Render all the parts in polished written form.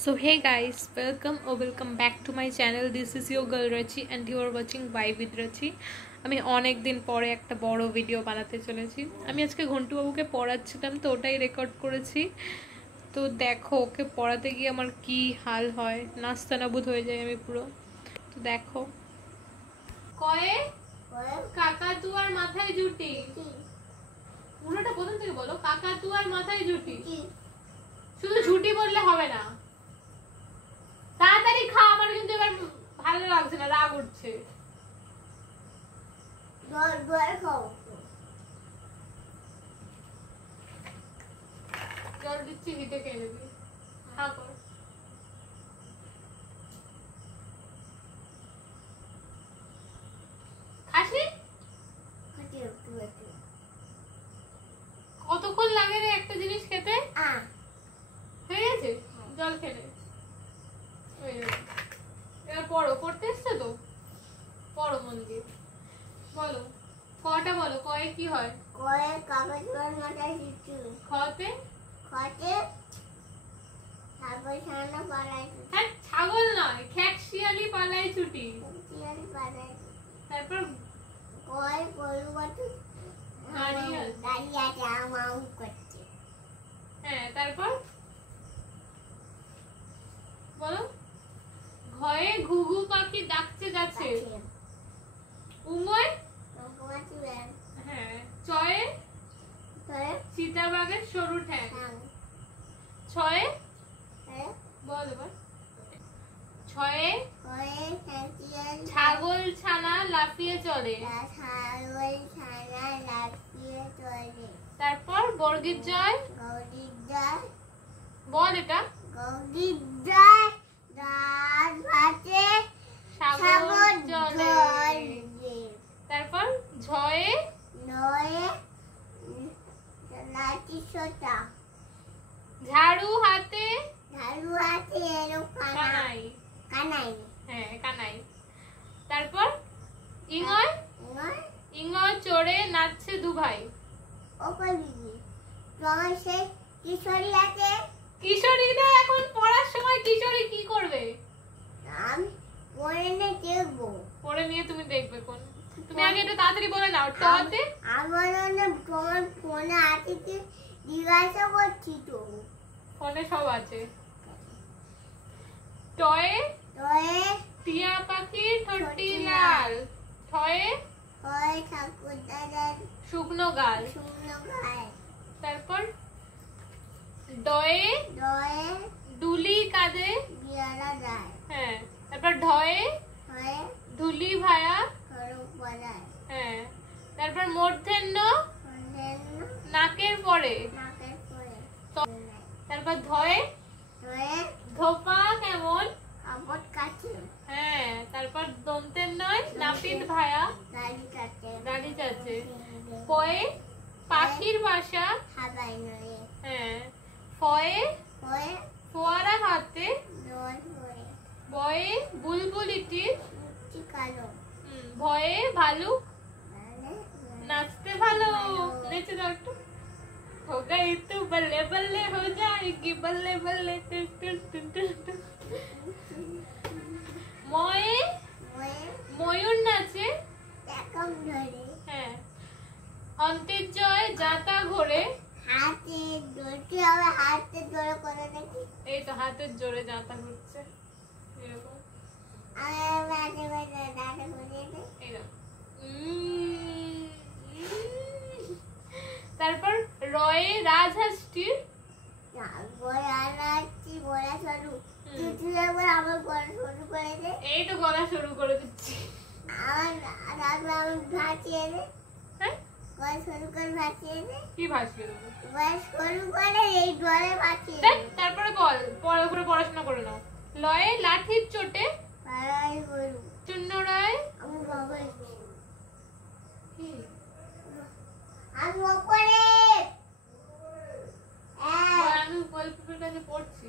So hey guys, welcome back to my channel. This is your girl Rachi and you are watching Vibe with Rachi. আমি অনেক দিন পরে একটা বড় video বানাতে চলেছি। আমি আজকে ঘন্টু বাবুকে পড়াচ্ছিলাম তো ওটাই রেকর্ড করেছি। তো দেখো ওকে পড়াতে গিয়ে আমার কি হাল হয়, নাস্তানাবুদ হয়ে যায় আমি পুরো। তো দেখো কয়ে কাকাতুয়ার মাথায় জুটি, পুরোটা প্রথম থেকে বলো। কাকাতুয়ার মাথায় জুটি, শুধু ঝুটি বললে হবে না, তাড়াতাড়ি খা, আমার কিন্তু এবার ভালো লাগছে না, রাগ উঠছে। জল দিচ্ছি, হিটে খেয়ে নেবি। খাসি কতক্ষণ লাগে রে একটা জিনিস খেতে? হয়ে গেছে, জল খেলে এবার পড়ো। পড়তে এসছো তো পড়ো মন দিয়ে। বলো কটা বলো, কয়ে কি হয়? কয়ে কাকাতুয়ার মাথায় জুটি, খতে খতে তারপর ছানা পালায় ছুটি। হ্যাঁ, ছাগল নয়, খ্যাকশিয়ালি পালায় ছুটি। খ্যাকশিয়ালি পালায়। তারপর কয়ে গরু বাছুর দাঁড়িয়ে আছে আম করছে। হ্যাঁ, তারপর বলো। ঘয়ে ঘুঘু পাখি ডাকছে যাচ্ছে। উময় হ্যাঁ, চয়ে চিতাবাঘের সরু ঠ্যাং। ছয়ে বল এবার। ছয়ে ছাগল ছানা লাফিয়ে চলে। তারপর বর্গীর জয় বল এটা। তারপর ঝয়ে ঝাড়ু হাতে কানাই। হ্যাঁ, কানাই। তারপর ইঙয় ইঙয় চড়ে নাচছে দুভাই। কিশোরী আছে। কিশোরীরা এখন পড়ার সময় কিশোরী কি করবে? পড়ে নিয়ে তুমি দেখবে কোন। তুমি আগে একটু তাড়াতাড়ি বলে নাও। টতে আমার তোমার ফোনে আছে কি জিজ্ঞাসা করছি তো। ফোনে সব আছে। টয়ে টিয়া পাখির ঠোঁটটি লাল। ঠয়ে ঠাকুর দাদার শুকনো গাল। তারপর ডয়ে ডুলি কাঁধে বিয়ারা যায়। হ্যাঁ, তারপর ঢয়ে ঢুলি ভায়া। হ্যাঁ, তারপর মূর্ধন্য নাকের পরে। তারপর ধয়ে ধোপা কেমন। হ্যাঁ, তারপর দন্তের নয় নাপিত ভায়া দাড়ি চাচ্ছে। পয়ে পাখির বাসা। হ্যাঁ, ফয়ে ফোয়ারা হাতে। বয়ে বুলবুলিটির। ভয়ে ভালুক নাচতে ভালো। নেচে দাও একটু। हो गई तू बल्ले बल्ले हो जाएगी बल्ले बल्ले। ময়ে ময়ূর নাচে। হ্যাঁ, অন্তের জয় যাতা ঘোরে। এই তো হাতের জোরে যাতা ঘুরছে এরকম। তারপর রয়ে রাজহাঁসটির। এই তো গলা শুরু করে দিচ্ছি। কি ভাসিয়ে তারপরে বল, পরে উপরে পড়াশোনা করে নাও। লয়ে লাঠির চোটে চূন্য রয়। আমি ওপরে আমি গল্পের কাছে পড়ছি।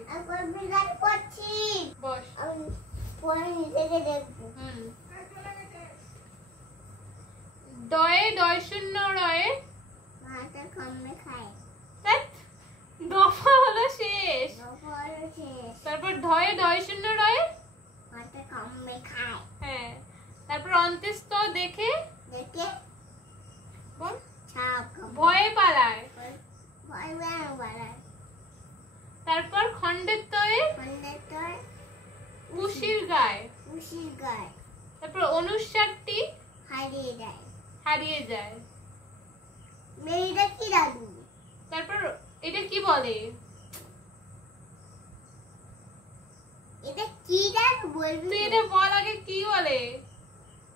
বস, আমি পরে নিজেকে দেখবো। ডয়ে ডয় শূন্য রয়ে মাথা কমে খায়। দফা হলো শেষ। দফা হলো শেষ। তারপর ধয়ে দয় শূন্য রয়ে মাথা কামড়ে খায়। হ্যাঁ। তারপর অন্ত্যেষ্ট দেখে দেখে বল ছাপ কামড়ে। ভয়ে পালায়। ভয় বেড় বাড়ায়। তারপর খণ্ডের তয়ে খন্ডের তর উশির গায়। উশির গায় তারপর অনুসারটি হারিয়ে যায়। হারিয়ে যায়। মেয়েটা কি দাদু? তারপর এটা কি বলে? এটা কি দাদু বলবি? তুই এটা বল আগে কি বলে?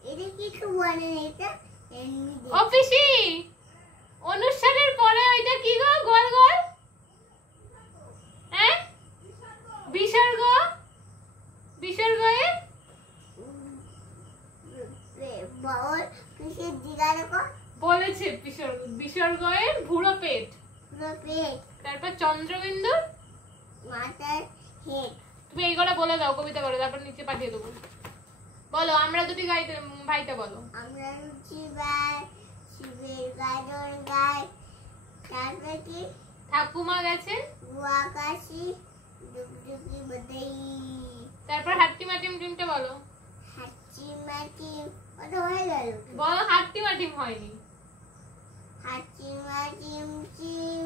এটা কিছু বলে না, এটা এমনি দেখে। অফিসি অনুষ্ঠানের পরে ওইটা কি গো গোল গোল? হ্যাঁ বিসর্গ। বিসর্গয়ে বল কিসের জিজ্ঞাসা কর। বলেছে বিসর্গ। বিসর্গয়ে ভুরো পেট। পুরো পেট তারপর চন্দ্রবিন্দু মাথার হেড। তুমি এই কটা বলে দাও, কবিতা করো, তারপর নিচে পাঠিয়ে দেবো। বলো আমরা দুটি গাইতে ভাইটা বলো। আমরা রুচি বাই শিবের গাজন গাই। তারপরে কি ঠাকুমা গেছেন আকাশি ডুগডুগি বদাই। তারপর হাট্টি মাটিম টিমটা বলো। হাঁচি মাটি কত হয়ে গেল? বলো হাট্টি মাটিম হয়নি। হাঁচি মাটিম চিম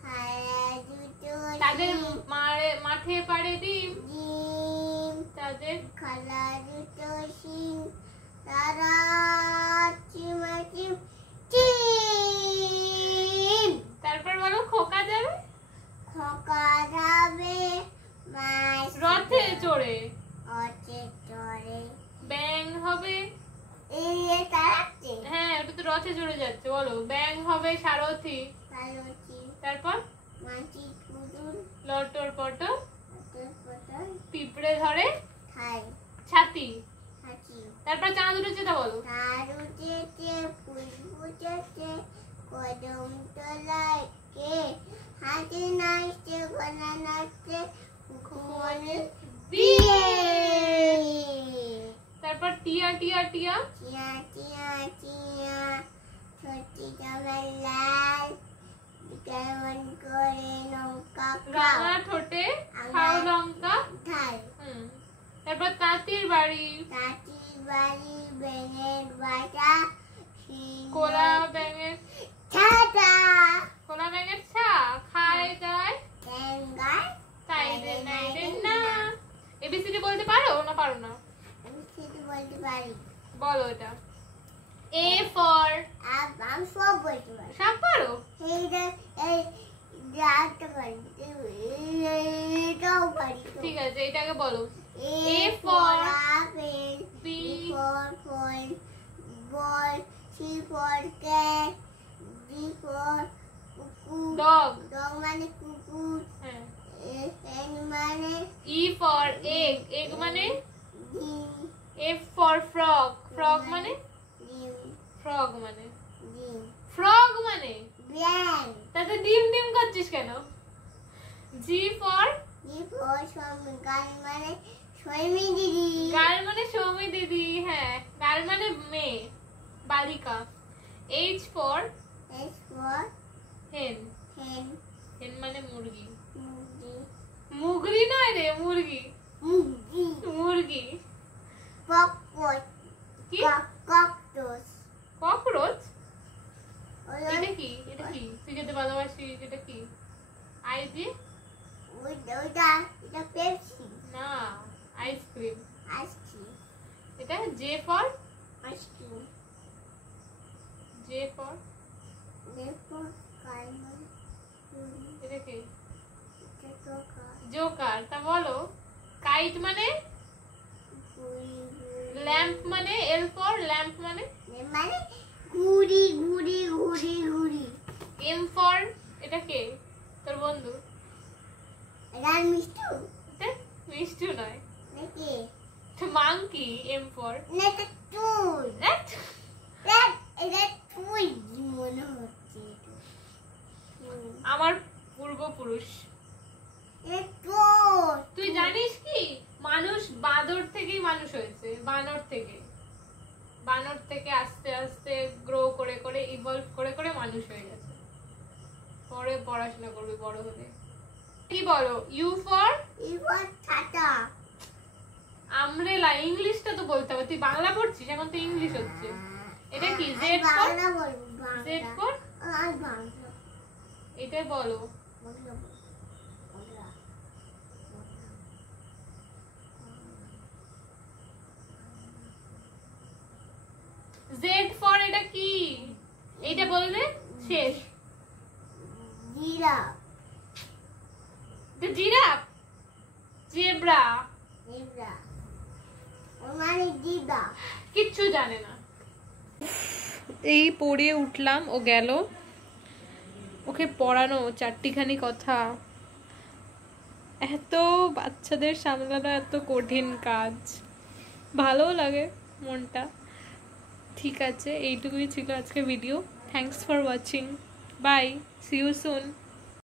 খায়া দুটো তাদের মাঠে পাড়ে ডিম। ডিম তাদের খালা দুটো সিং তারা চিমাচিম চিম। তারপর বলো খোকা যাবে খোকা যাবে মাছ রথে চড়ে। অচে চড়ে। ব্যাং হবে এই যে তারাচ্ছে হ্যাঁ ওটা তো রথে চড়ে যাচ্ছে। বলো ব্যাং হবে সারথি। তারচি তারপর মাটি কুদুর লটর পটর পটল পটল পিঁপড়ে ধরে খাই ছাতি। হাঁচি তারপর চাঁদ উঠেছে তা বলো। তার উঠেছে ফুল ফুটেছে কদম তলায় কে হাতে নাচছে গলা নাচছে কুকুমনে বিয়ে। তারপর টিয়া টিয়া টিয়া চিয়া চিয়া চিয়া ছোটি জামার লাল কেমন করে নৌকা রাঙা ঠোঁটে খাও লঙ্কা। ঢাল তারপর তাঁতির বাড়ি তাঁতির বাড়ি বেঙের বাটা কোলা ব্যাঙের ছাতা কোলা ব্যাঙের ছা খায় দায় ট্যাঙ্গার তাই রে নাই রে না। এবিসিডি বলতে পারো না পারো না? আমি সেটা বলতে পারি। বলো এটা। এ ফর আমি সব বলতে পারি। সব পারো? এইটা এই রাতটা পারি এটাও পারি। ঠিক আছে এটাকে বলো। A for apple, B B for ball, ball, C for cat, D for কুকুর, ডগ। dog মানে কুকুর, হ্যাঁ। N মানে ই ফর এগ এগ মানে ডিম, এফ ফর ফ্রগ ফ্রগ মানে ডিম, ফ্রগ মানে ডিম, ফ্রগ মানে ব্যাং, তাতে ডিম ডিম করছিস কেন? জি ফর D for সমি, গান মানে সৈমি দিদি, গাল মানে সৌমি দিদি। হ্যাঁ গাল মানে মেয়ে বালিকা। এইচ ফর S for হেন hen, হেন মানে মুরগি। মুরগি, মুগরি নয় রে মুরগি মুরগি, মুরগি। ককরোচ, কি ককরোচ, ককরোচ? ওই এটা কি এটা কি তুই যেতে ভালোবাসিস এটা কি? আই দিয়ে ওইটা এটা পেপসি, না আইসক্রিম। আইসক্রিম, এটা J for ice cream, J for দেখো কালমন, এটা কি? এটা তো জোকার। তা বলো কাইট মানে ল্যাম্প মানে এল ফর ল্যাম্প মানে মানে ঘুড়ি ঘুড়ি ঘুড়ি ঘুড়ি, এম ফর এটা কে তোর বন্ধু? এটা মিষ্টু এটা মিষ্টু নয় নাকি? মাংকি। এম ফর না এটা তুই, এটা তুই মনে হচ্ছে এটা। আমার পূর্বপুরুষ। এটা তোর। তুই জানিস কি মানুষ বাদর থেকেই মানুষ হয়েছে। বানর থেকে বানর থেকে আস্তে আস্তে গ্রো করে করে ইভলভ করে করে মানুষ হয়ে গেছে। পরে পড়াশোনা করবি বড় হলে। কি বলো? ইউ ফর এবার টাটা। আমব্রেলা। ইংলিশটা তো বলতে হবে, তুই বাংলা পড়ছিস এখন তো ইংলিশ হচ্ছে। এটা কি? জেড ফর বাংলা বলবো, জেড বাংলা। ফর আর বাংলা এটা বলো। বলবো, বাংলা। জেড ফর এটা কি? এইটা বলবে শেষ। জিরাফ। জিরাফ। জেব্রা। জিব্রা। ওর মানে জিব্রা। কিচ্ছু জানে না। এই পড়িয়ে উঠলাম, ও গেল। ওকে পড়ানো চারটিখানি কথা, এত বাচ্চাদের সামলানো এত কঠিন কাজ। ভালো লাগে মনটা। ঠিক আছে, এইটুকুই ছিল আজকে video. Thanks for watching. Bye, see you soon.